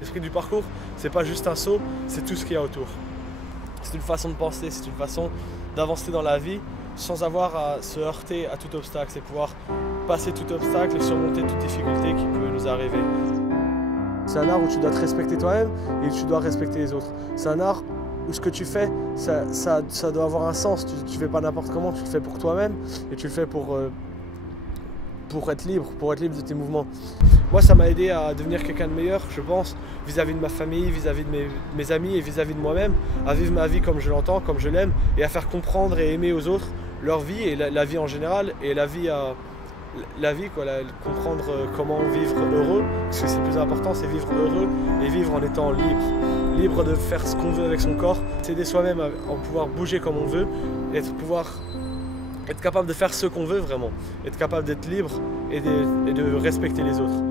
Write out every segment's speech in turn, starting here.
L'esprit du parcours, c'est pas juste un saut, c'est tout ce qu'il y a autour. C'est une façon de penser, c'est une façon d'avancer dans la vie sans avoir à se heurter à tout obstacle. C'est pouvoir passer tout obstacle et surmonter toute difficulté qui peut nous arriver. C'est un art où tu dois te respecter toi-même et tu dois respecter les autres. C'est un art où ce que tu fais, ça doit avoir un sens. Tu ne fais pas n'importe comment, tu le fais pour toi-même et tu le fais pour être libre de tes mouvements. Moi, ça m'a aidé à devenir quelqu'un de meilleur, je pense, vis-à-vis de ma famille, vis-à-vis de mes amis et vis-à-vis de moi-même, à vivre ma vie comme je l'entends, comme je l'aime, et à faire comprendre et aimer aux autres leur vie et la vie en général, et comprendre comment vivre heureux, parce que c'est le plus important, c'est vivre heureux et vivre en étant libre de faire ce qu'on veut avec son corps, s'aider soi-même à pouvoir bouger comme on veut, et être capable de faire ce qu'on veut vraiment, être capable d'être libre et de respecter les autres.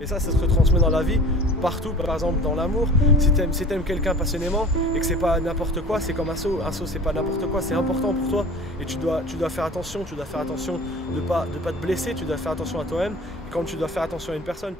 Et ça se retransmet dans la vie, partout, par exemple dans l'amour. Si t'aimes quelqu'un passionnément et que c'est pas n'importe quoi, c'est comme un saut c'est pas n'importe quoi, c'est important pour toi et tu dois faire attention, de pas te blesser, tu dois faire attention à toi-même. Et quand tu dois faire attention à une personne,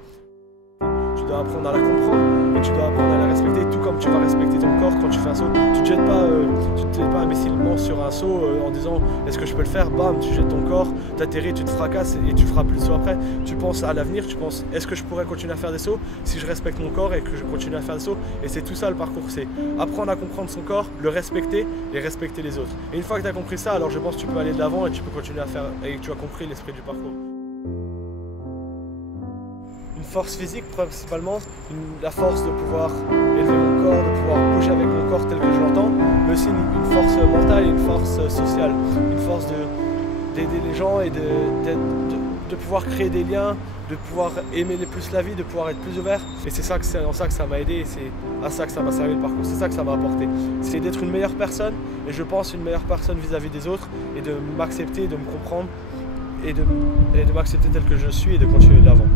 tu dois apprendre à la comprendre et tu dois apprendre à la respecter, tout comme tu vas respecter ton corps quand tu fais un saut. Tu ne te jettes pas imbécilement sur un saut en disant est-ce que je peux le faire, bam, tu jettes ton corps, tu atterris, tu te fracasses et tu feras plus de saut après. Tu penses à l'avenir, tu penses est-ce que je pourrais continuer à faire des sauts si je respecte mon corps et que je continue à faire des sauts. Et c'est tout ça le parcours, c'est apprendre à comprendre son corps, le respecter et respecter les autres. Et une fois que tu as compris ça, alors je pense que tu peux aller de l'avant et tu peux continuer à faire et que tu as compris l'esprit du parcours. Une force physique principalement, la force de pouvoir élever mon corps, de pouvoir bouger avec mon corps tel que je l'entends, mais aussi une force mentale et une force sociale, une force d'aider les gens et de pouvoir créer des liens, de pouvoir aimer plus la vie, de pouvoir être plus ouvert. Et c'est dans ça que ça m'a aidé et c'est à ça que ça m'a servi le parcours, c'est ça que ça m'a apporté. C'est d'être une meilleure personne et je pense une meilleure personne vis-à-vis des autres et de m'accepter, de me comprendre et de m'accepter tel que je suis et de continuer de l'avant.